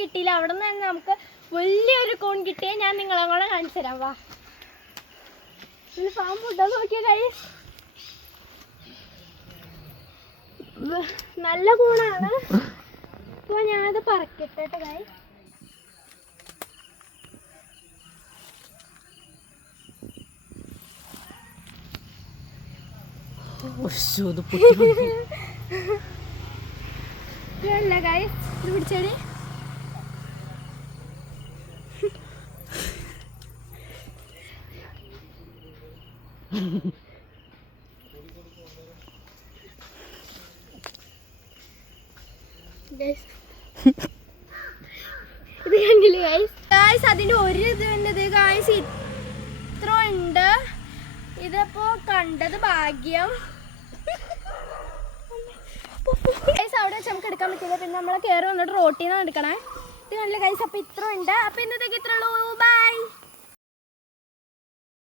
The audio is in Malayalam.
കിട്ടിയില്ല. അവിടെ നിന്ന് തന്നെ നമുക്ക് വലിയൊരു കോൺ കിട്ടിയേ ഞാൻ നിങ്ങളെ കൂടെ കാണിച്ചു തരാം. വാ. ഇത് ഫാം ഫുഡ് നോക്കിയ നല്ല കൂണാണ് അപ്പൊ ഞാനത് പറക്കട്ടെ കൈ ഇത് പൊട്ടി ഇതല്ല കൈ ഇത് പിടിച്ചേടി. ഇത് കണ്ടില്ലേ ഗൈസ് ഗൈസ് അതിന്റെ ഒരു ഇത് ഉണ്ട് ഗൈസ് ഇത്ര ഉണ്ട്. ഇതിപ്പോ കണ്ടത് ഭാഗ്യം. ഗൈസ് അവിടെ വെച്ച് നമുക്ക് എടുക്കാൻ പറ്റില്ല. പിന്നെ നമ്മളെ കയറി വന്നിട്ട് റോട്ടിൽ നിന്നാണ് എടുക്കണേ. ഇത് കണ്ടില്ല ഗൈസ് അപ്പൊ ഇത്ര ഉണ്ട്. അപ്പൊ ഇന്നത്തേക്ക് ഇത്ര ഉള്ളൂ ബൈ